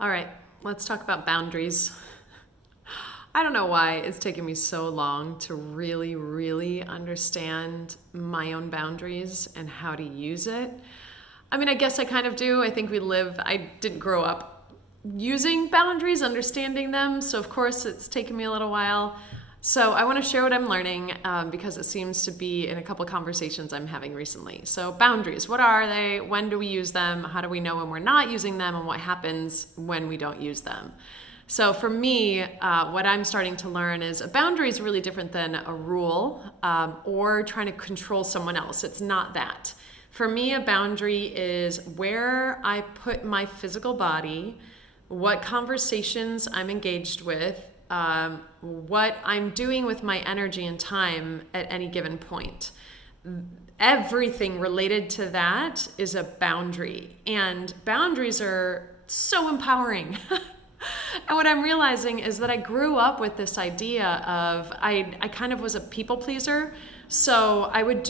All right, let's talk about boundaries. I don't know why it's taken me so long to really understand my own boundaries and how to use it. I mean, I guess I kind of do. I didn't grow up using boundaries, understanding them. So, of course, it's taken me a little while. So, I want to share what I'm learning because it seems to be in a couple conversations I'm having recently. So, boundaries, what are they? When do we use them? How do we know when we're not using them? And what happens when we don't use them? So for me, what I'm starting to learn is a boundary is really different than a rule or trying to control someone else. It's not that. For me, a boundary is where I put my physical body, what conversations I'm engaged with, what I'm doing with my energy and time at any given point. Everything related to that is a boundary, and boundaries are so empowering. And what I'm realizing is that I grew up with this idea of I kind of was a people pleaser. So I would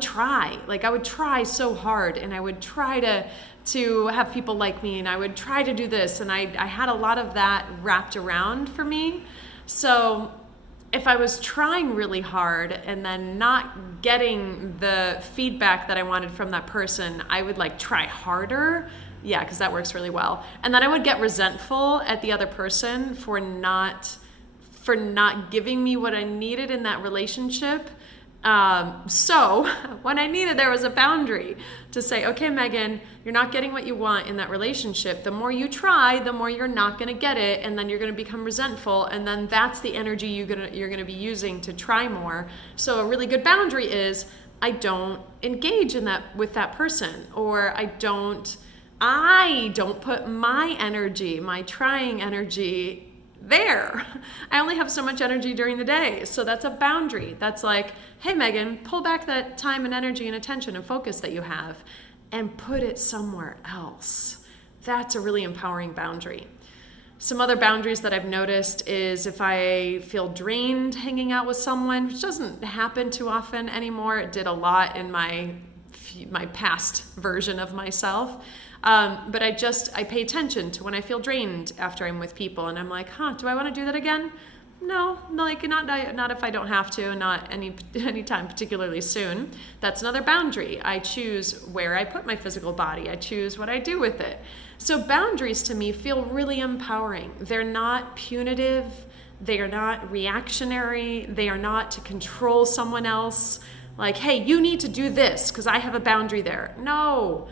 try so hard, and I would try to have people like me, and I would try to do this, and I had a lot of that wrapped around for me. So if I was trying really hard and then not getting the feedback that I wanted from that person, I would try harder. Yeah, because that works really well. And then I would get resentful at the other person for not giving me what I needed in that relationship. So when I needed, there was a boundary to say, okay, Megan, you're not getting what you want in that relationship. The more you try, the more you're not going to get it, and then you're going to become resentful, and then that's the energy you're going to be using to try more. So a really good boundary is I don't engage in that with that person, or I don't put my energy, my trying energy there. I only have so much energy during the day. So that's a boundary. That's like, hey, Megan, pull back that time and energy and attention and focus that you have and put it somewhere else. That's a really empowering boundary. Some other boundaries that I've noticed is if I feel drained hanging out with someone, which doesn't happen too often anymore. It did a lot in my past version of myself. But I pay attention to when I feel drained after I'm with people, and I'm like, do I want to do that again? No, not if I don't have to, not any time particularly soon. That's another boundary. I choose where I put my physical body. I choose what I do with it. So boundaries to me feel really empowering. They're not punitive. They are not reactionary. They are not to control someone else. Like, hey, you need to do this because I have a boundary there. No,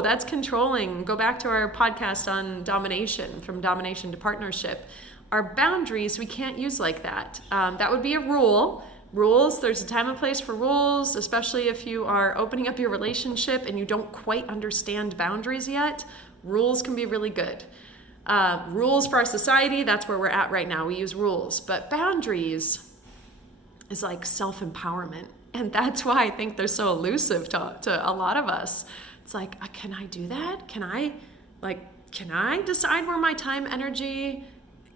that's controlling. Go back to our podcast on domination, from domination to partnership. Our boundaries we can't use like that. That would be a rule. Rules, there's a time and place for rules, especially if you are opening up your relationship and you don't quite understand boundaries yet. Rules can be really good. Rules for our society, that's where we're at right now. We use rules. But boundaries is like self-empowerment. And that's why I think they're so elusive to a lot of us. It's like, can I do that? Can I decide where my time, energy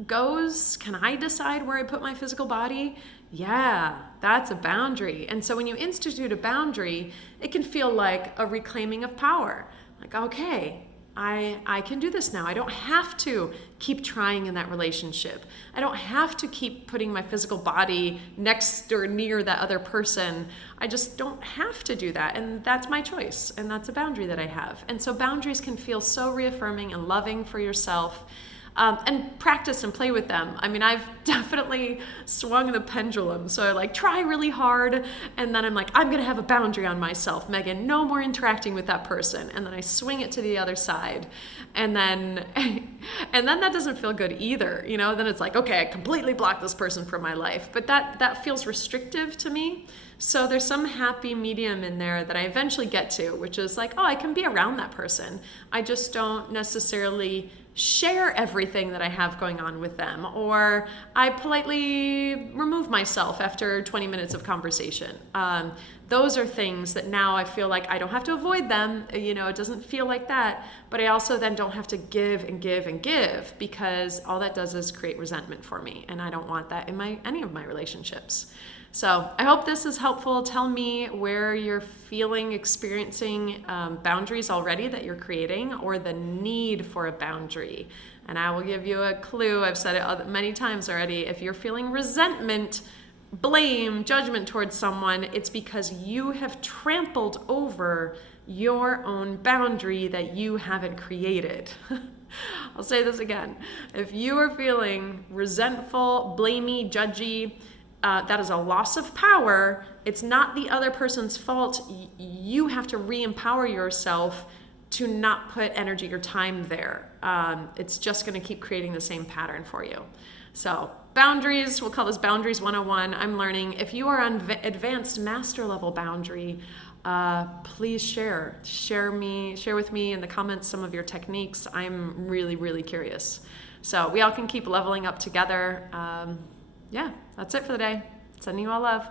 goes? Can I decide where I put my physical body? Yeah, that's a boundary. And so when you institute a boundary, it can feel like a reclaiming of power. Like, okay, I can do this now. I don't have to keep trying in that relationship. I don't have to keep putting my physical body next or near that other person. I just don't have to do that. And that's my choice. And that's a boundary that I have. And so boundaries can feel so reaffirming and loving for yourself. And practice and play with them. I mean, I've definitely swung the pendulum. So I try really hard, and then I'm like, I'm gonna have a boundary on myself, Megan, no more interacting with that person. And then I swing it to the other side. And then that doesn't feel good either. Then it's like, okay, I completely blocked this person from my life. But that feels restrictive to me. So there's some happy medium in there that I eventually get to, which is like, I can be around that person. I just don't necessarily share everything that I have going on with them, or I politely remove myself after 20 minutes of conversation. Those are things that now I feel like I don't have to avoid them. It doesn't feel like that, but I also then don't have to give and give and give, because all that does is create resentment for me, and I don't want that in any of my relationships. So I hope this is helpful. Tell me where you're experiencing boundaries already that you're creating, or the need for a boundary. And I will give you a clue. I've said it many times already. If you're feeling resentment, blame, judgment towards someone, it's because you have trampled over your own boundary that you haven't created. I'll say this again. If you are feeling resentful, blamey, judgy, that is a loss of power. It's not the other person's fault. You have to re-empower yourself to not put energy or time there. It's just going to keep creating the same pattern for you. So boundaries, we'll call this Boundaries 101. I'm learning. If you are on advanced master level boundary, please share with me in the comments some of your techniques. I'm really, really curious. So we all can keep leveling up together. Yeah, that's it for the day. Sending you all love.